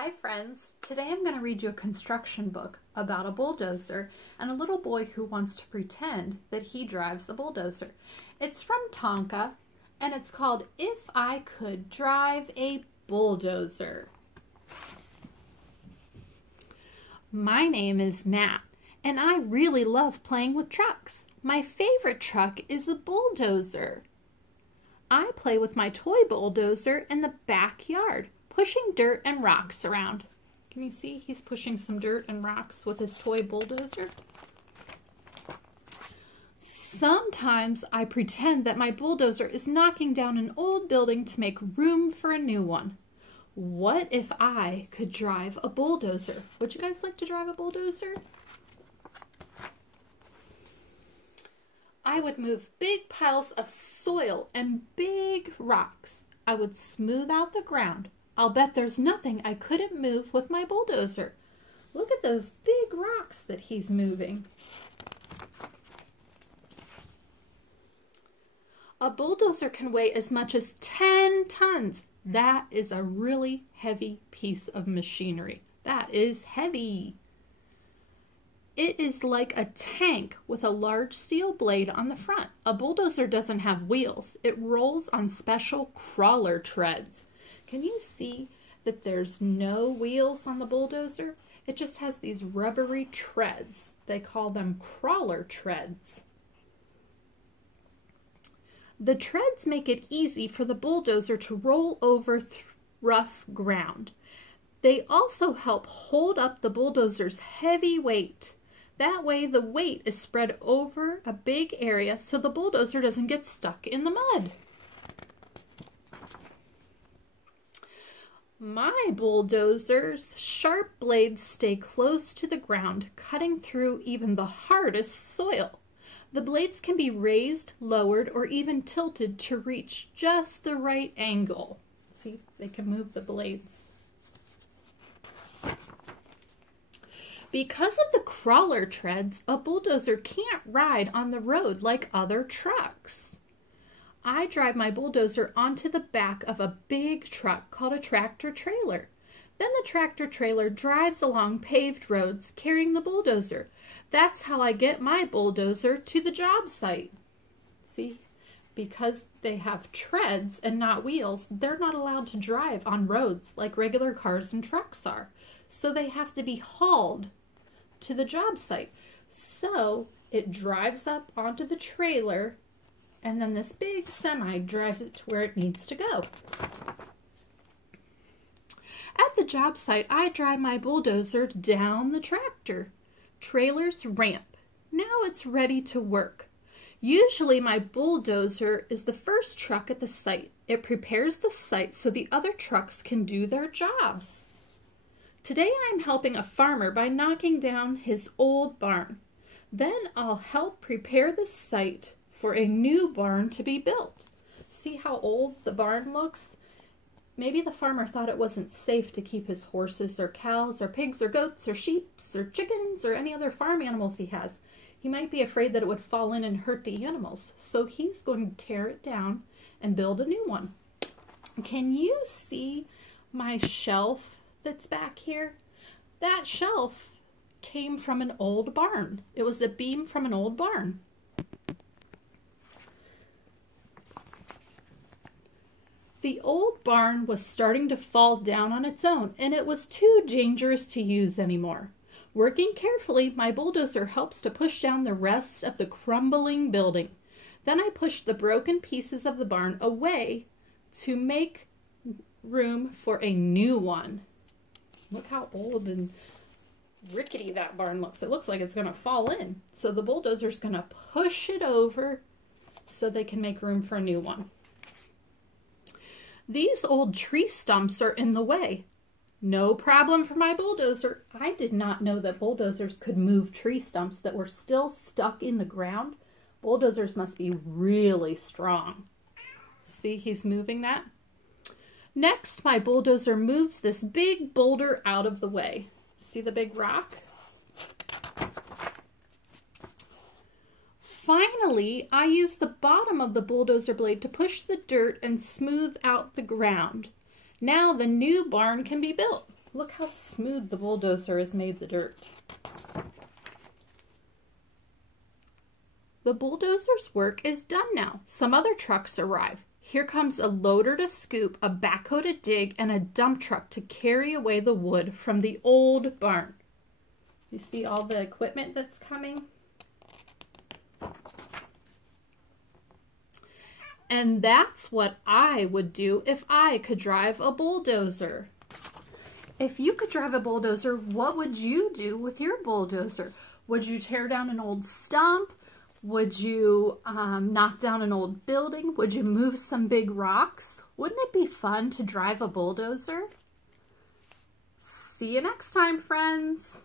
Hi friends, today I'm going to read you a construction book about a bulldozer and a little boy who wants to pretend that he drives the bulldozer. It's from Tonka and it's called If I Could Drive a Bulldozer. My name is Matt and I really love playing with trucks. My favorite truck is the bulldozer. I play with my toy bulldozer in the backyard, pushing dirt and rocks around. Can you see he's pushing some dirt and rocks with his toy bulldozer? Sometimes I pretend that my bulldozer is knocking down an old building to make room for a new one. What if I could drive a bulldozer? Would you guys like to drive a bulldozer? I would move big piles of soil and big rocks. I would smooth out the ground. I'll bet there's nothing I couldn't move with my bulldozer. Look at those big rocks that he's moving. A bulldozer can weigh as much as 10 tons. That is a really heavy piece of machinery. That is heavy. It is like a tank with a large steel blade on the front. A bulldozer doesn't have wheels. It rolls on special crawler treads. Can you see that there's no wheels on the bulldozer? It just has these rubbery treads. They call them crawler treads. The treads make it easy for the bulldozer to roll over rough ground. They also help hold up the bulldozer's heavy weight. That way the weight is spread over a big area so the bulldozer doesn't get stuck in the mud. My bulldozer's sharp blades stay close to the ground, cutting through even the hardest soil. The blades can be raised, lowered, or even tilted to reach just the right angle. See, they can move the blades. Because of the crawler treads, a bulldozer can't ride on the road like other trucks. I drive my bulldozer onto the back of a big truck called a tractor trailer. Then the tractor trailer drives along paved roads carrying the bulldozer. That's how I get my bulldozer to the job site. See, because they have treads and not wheels, they're not allowed to drive on roads like regular cars and trucks are. So they have to be hauled to the job site. So it drives up onto the trailer and then this big semi drives it to where it needs to go. At the job site, I drive my bulldozer down the tractor trailer's ramp. Now it's ready to work. Usually my bulldozer is the first truck at the site. It prepares the site so the other trucks can do their jobs. Today I'm helping a farmer by knocking down his old barn. Then I'll help prepare the site for a new barn to be built. See how old the barn looks? Maybe the farmer thought it wasn't safe to keep his horses or cows or pigs or goats or sheep or chickens or any other farm animals he has. He might be afraid that it would fall in and hurt the animals. So he's going to tear it down and build a new one. Can you see my shelf that's back here? That shelf came from an old barn. It was a beam from an old barn. The old barn was starting to fall down on its own, and it was too dangerous to use anymore. Working carefully, my bulldozer helps to push down the rest of the crumbling building. Then I push the broken pieces of the barn away to make room for a new one. Look how old and rickety that barn looks. It looks like it's going to fall in. So the bulldozer's going to push it over so they can make room for a new one. These old tree stumps are in the way. No problem for my bulldozer. I did not know that bulldozers could move tree stumps that were still stuck in the ground. Bulldozers must be really strong. See, he's moving that. Next, my bulldozer moves this big boulder out of the way. See the big rock? Finally, I use the bottom of the bulldozer blade to push the dirt and smooth out the ground. Now the new barn can be built. Look how smooth the bulldozer has made the dirt. The bulldozer's work is done now. Some other trucks arrive. Here comes a loader to scoop, a backhoe to dig, and a dump truck to carry away the wood from the old barn. You see all the equipment that's coming? And that's what I would do if I could drive a bulldozer. If you could drive a bulldozer, what would you do with your bulldozer? Would you tear down an old stump? Would you knock down an old building? Would you move some big rocks? Wouldn't it be fun to drive a bulldozer? See you next time, friends.